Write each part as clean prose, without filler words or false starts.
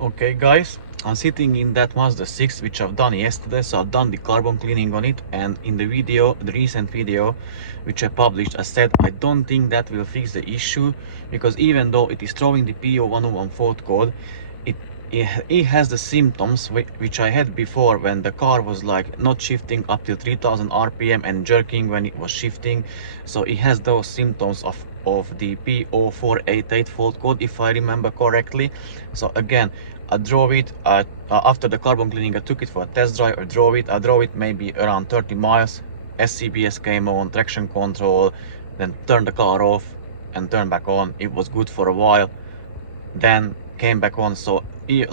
Okay guys, I'm sitting in that Mazda 6 which I've done yesterday, so I've done the carbon cleaning on it, and in the video, the recent video which I published, I said I don't think that will fix the issue, because even though it is throwing the P0101 fault code, it, it has the symptoms which I had before, when the car was like not shifting up till 3000 RPM and jerking when it was shifting. So it has those symptoms of the P0488 fault code, if I remember correctly. So again, I drove it after the carbon cleaning. I took it for a test drive. I drove it maybe around 30 miles. SCBS came on, traction control, then turned the car off and turned back on. It was good for a while, then came back on. So the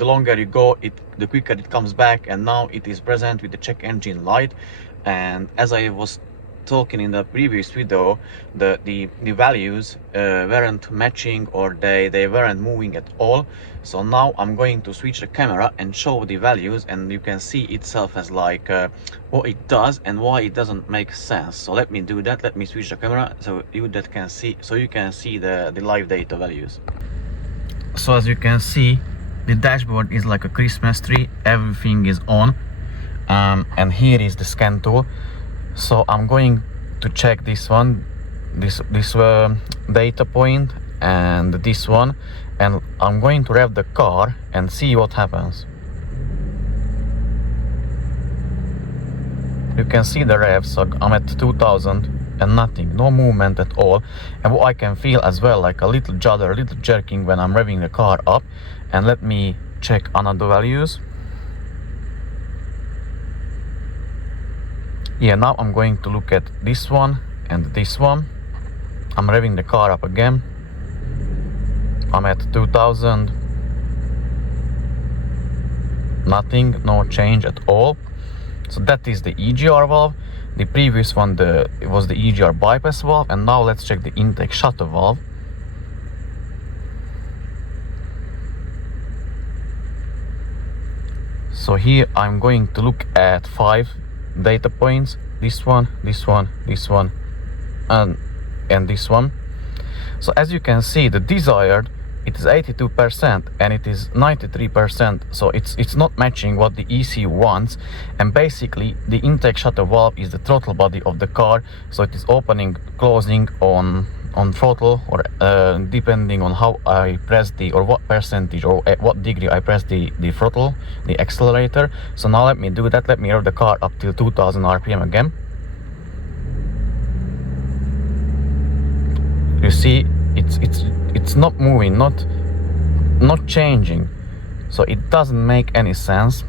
longer you go, the quicker it comes back, and now it is present with the check engine light. And as I was talking in the previous video, the values weren't matching, or they weren't moving at all. So now I'm going to switch the camera and show the values, and you can see itself as like what it does and why it doesn't make sense. So let me do that. Let me switch the camera so you can see the live data values. So as you can see, the dashboard is like a Christmas tree. Everything is on, and here is the scan tool. So I'm going to check this one, this data point, and this one, and I'm going to rev the car and see what happens. You can see the rev, so I'm at 2000 and nothing, no movement at all. And what I can feel as well, like a little judder, a little jerking when I'm revving the car up. And let me check another values. Yeah, now I'm going to look at this one and this one. I'm revving the car up again. I'm at 2000. Nothing, no change at all. So that is the EGR valve. The previous one, it was the EGR bypass valve. And now let's check the intake shutter valve. So here I'm going to look at 5 data points: this one, this one, this one, and this one. So as you can see, the desired, it is 82% and it is 93%. So it's not matching what the ECU wants. And basically the intake shutter valve is the throttle body of the car, so it is opening, closing on throttle, or depending on how I press or what percentage or at what degree I press the throttle, the accelerator. So now let me do that. Let me rev the car up till 2000 RPM again. You see, it's not moving, not changing. So it doesn't make any sense.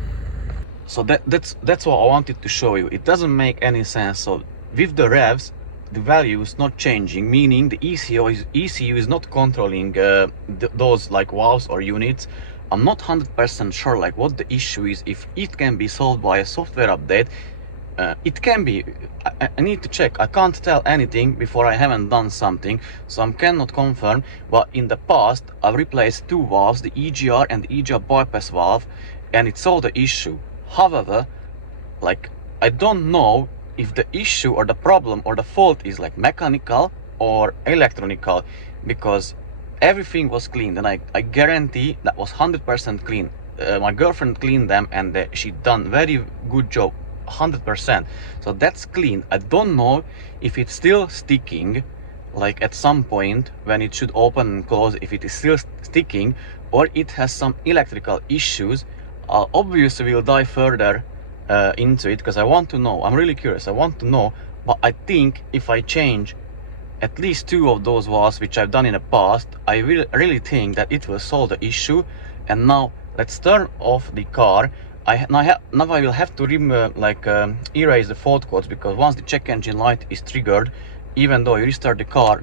So that's what I wanted to show you. It doesn't make any sense. So with the revs, the value is not changing, meaning the ECU is not controlling those like valves or units. I'm not 100% sure like what the issue is. If it can be solved by a software update, it can be. I need to check. I can't tell anything before I haven't done something, so I cannot confirm. But in the past, I've replaced 2 valves, the EGR and the EGR bypass valve, and it solved the issue. However, like, I don't know if the issue or the problem or the fault is like mechanical or electronical, because everything was cleaned, and I guarantee that was 100% clean. My girlfriend cleaned them, and she done very good job, 100%. So that's clean. I don't know if it's still sticking, like at some point when it should open and close, if it is still sticking, or it has some electrical issues. Obviously we'll dive further into it, because I want to know. I'm really curious. I want to know. But I think if I change at least 2 of those valves, which I've done in the past, I really think that it will solve the issue. And now let's turn off the car. Now I will have to erase the fault codes, because once the check engine light is triggered, even though you restart the car,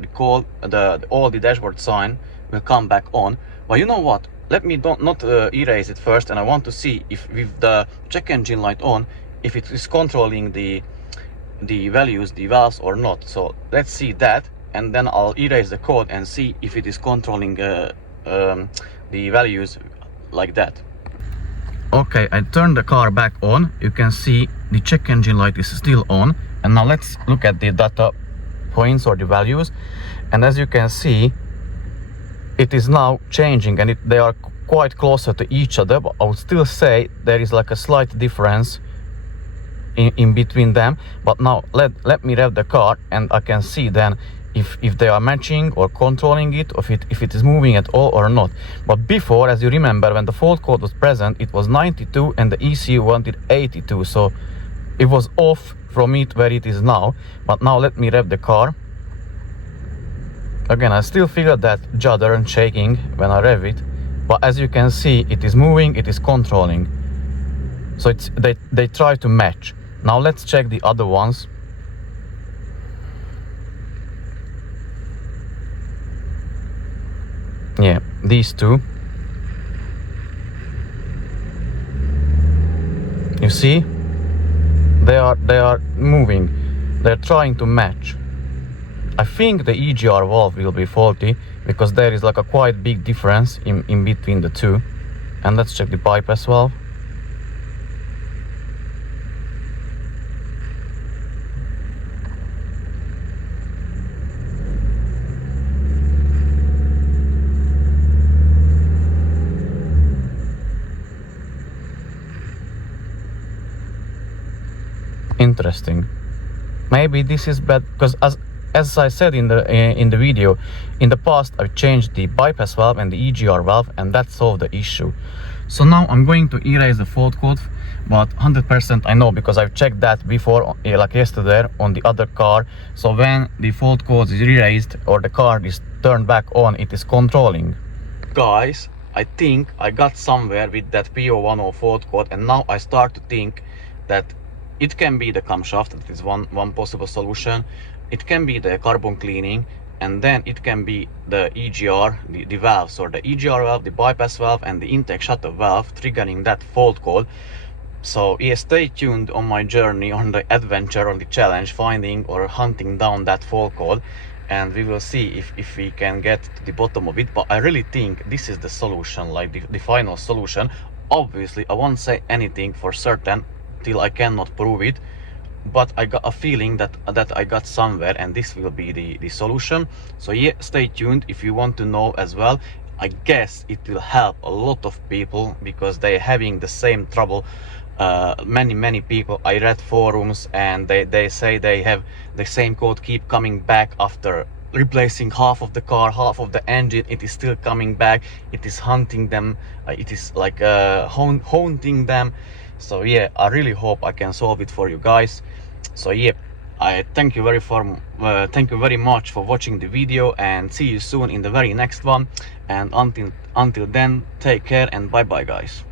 all the dashboard sign will come back on. But you know what? Let me not erase it first, and I want to see if with the check engine light on, if it is controlling the values, the valves, or not. So let's see that, and then I'll erase the code and see if it is controlling the values like that. Okay, I turned the car back on. You can see the check engine light is still on. And now let's look at the data points or the values. And as you can see, it is now changing, and they are quite closer to each other, but I would still say there is like a slight difference in between them. But now let me rev the car and I can see then if they are matching or controlling it, or if it is moving at all or not. But before, as you remember, when the fault code was present, it was 92 and the ECU wanted 82, so it was off from it where it is now. But now let me rev the car. Again, I still feel that judder and shaking when I rev it, but as you can see, it is moving, it is controlling. So it's they try to match. Now let's check the other ones. Yeah, these two. You see? They are moving. They're trying to match. I think the EGR valve will be faulty because there is like a quite big difference in between the two. And let's check the bypass valve. Interesting. Maybe this is bad because as I said in the video, in the past I've changed the bypass valve and the EGR valve, and that solved the issue. So now I'm going to erase the fault code, but 100% I know because I've checked that before, like yesterday on the other car. So when the fault code is erased or the car is turned back on, it is controlling. Guys, I think I got somewhere with that P0101 fault code, and now I start to think that it can be the camshaft. That is one possible solution. It can be the carbon cleaning, and then it can be the EGR, the valves, or the EGR valve, the bypass valve, and the intake shutter valve triggering that fault code. So yeah, stay tuned on my journey, on the adventure, on the challenge, finding or hunting down that fault code, and we will see if we can get to the bottom of it. But I really think this is the solution, like the final solution. Obviously I won't say anything for certain till I cannot prove it, but I got a feeling that I got somewhere, and this will be the solution. So yeah, stay tuned if you want to know as well. I guess it will help a lot of people because they're having the same trouble. Many people, I read forums, and they say they have the same code keep coming back after replacing half of the car, half of the engine. It is still coming back. It is hunting them. It is like haunting them. So yeah, I really hope I can solve it for you guys. So yeah, I thank you very much for watching the video, and see you soon in the very next one. And until then, take care and bye bye guys.